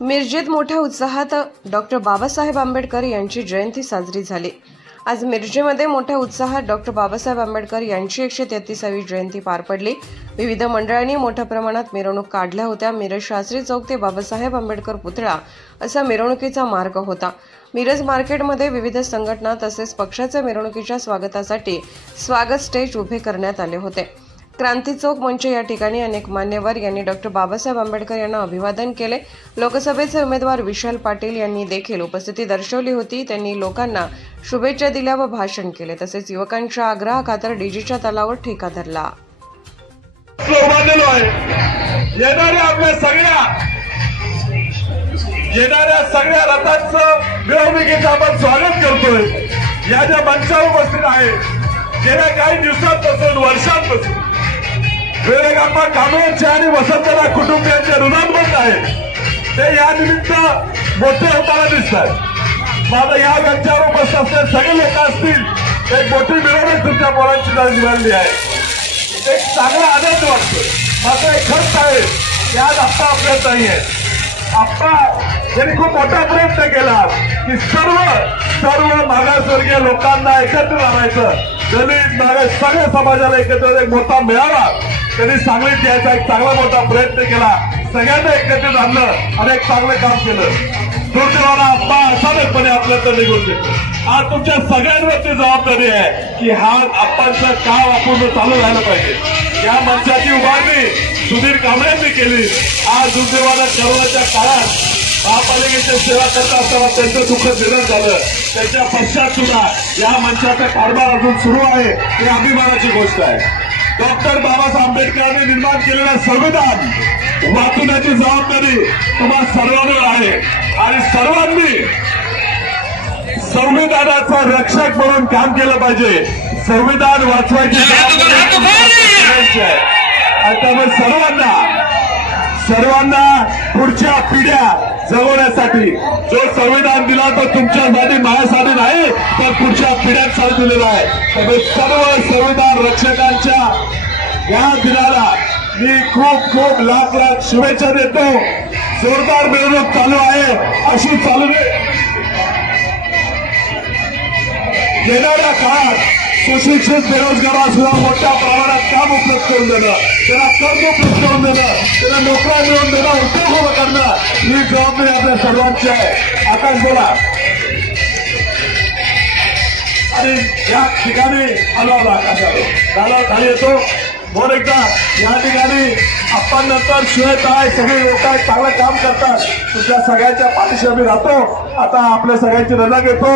मिरजेत मोठ्या उत्साहात डॉक्टर बाबासाहेब आंबेडकर यांची जयंती साजरी झाली। आज मिरजेमध्ये मोठ्या उत्साहात डॉक्टर बाबासाहेब आंबेडकर यांची 133वी जयंती पार पडली। विविध मंडळांनी मोठ्या प्रमाणात मिरवणूक काढल्या होत्या। मिरज शास्त्री चौक ते बाबासाहेब आंबेडकर पुतळा असा मिरवणुकीचा मार्ग होता। मिरज मार्केटमध्ये विविध संघटना तसेच पक्षाच्या मिरवणुकीच्या स्वागतासाठी स्वागत स्टेज उभे करण्यात आले होते। क्रांती चौक मंच या ठिकाणी अनेक मान्यवर यांनी डॉक्टर बाबासाहेब आंबेडकर यांना अभिवादन केले। लोकसभेचे उमेदवार विशाल पाटील यांनी देखील उपस्थिती दर्शवली होती। त्यांनी लोकांना शुभेच्छा दिल्या व भाषण केले। तसेच युवकांच्या आग्रहाखातर डीजेच्या तालावर ठेका धरला। येणाऱ्या सगळ्या रथांचं मिरवणुकीचं आपण स्वागत करतोय। या ज्या मंचावर उपस्थित आहे गेल्या काही दिवसांपासून वर्षांपासून विवेकाप्पा कांबळेंचे आणि वसंतराव कुटुंबियांचे ऋणानुबंध आहे ते या निमित्त मोठे होताना दिसतात। माझा या मंचावर उपस्थित असलेले सगळे लोक असतील एक मोठी मिरवणूक तुमच्या पोरांची झाली आहे। एक चांगला आनंद वाटतो। माझा एक खर्च आहे की आज आप्पा आपल्यात नाही आहे। आप्पा यांनी खूप मोठा प्रयत्न केला की सर्व मागासवर्गीय लोकांना एकत्र आणायचं, दलित मागास सगळ्या समाजाला एकत्र एक मोठा मेळावा त्यांनी सांगलीत यायचा एक चांगला मोठा प्रयत्न केला। सगळ्यांना एकत्रित आणलं आणि एक चांगलं काम केलं। दुर्दैवाला आप्पा अचानकपणे आपल्याला निघून गेले। आज तुमच्या सगळ्यांवरची जबाबदारी आहे की हा आप्पांचं काम अपूर्ण चालू राहिलं पाहिजे। या मंचाची उभारणी सुधीर कांबळेंनी केली। आज दुर्दैवाला कोरोनाच्या काळात महापालिकेची सेवा करता असताना त्यांचं दुःख निधन झालं। त्यांच्या पश्चात सुद्धा या मंचाचा कारभार अजून सुरू आहे ही अभिमानाची गोष्ट आहे। डॉक्टर बाबासाहेब आंबेडकरांनी निर्माण केलेलं संविधान वाचवण्याची जबाबदारी तुम्हा सर्वांवर आहे आणि सर्वांनी संविधानाचा रक्षक म्हणून काम केलं पाहिजे। संविधान वाचवायची जबाबदारी आहे आणि त्यामुळे सर्वांना पुढच्या पिढ्या जगवण्यासाठी जो संविधान दिला तो तुमच्यासाठी माझ्यासाठी नाही तर पुढच्या पिढ्यांसाठी दिलेला आहे। त्यामुळे सर्व संविधान रक्षकांच्या या दिनाला मी खूप लाख शुभेच्छा देतो। जोरदार मिरवणूक चालू आहे, अशी चालू दे। येणाऱ्या काळात सुशिक्षित बेरोजगारांना सुद्धा मोठ्या प्रमाणात काम उपलब्ध करून देणं, त्यांना कर्ज उपलब्ध करून देणं, त्यांना नोकऱ्या मिळवून देणं, उद्योग उभं करणं ही जबाबदारी आपल्या सर्वांची आहे। आकाश बोला। आणि या ठिकाणी आलो आकाश खाली येतो बोल एकदा। या ठिकाणी आपण नंतर श्वेत आहे सगळे लोक आहेत चांगलं काम करतात। तुमच्या सगळ्यांच्या पाठीशी आम्ही राहतो। आता आपल्या सगळ्यांची रजा घेतो।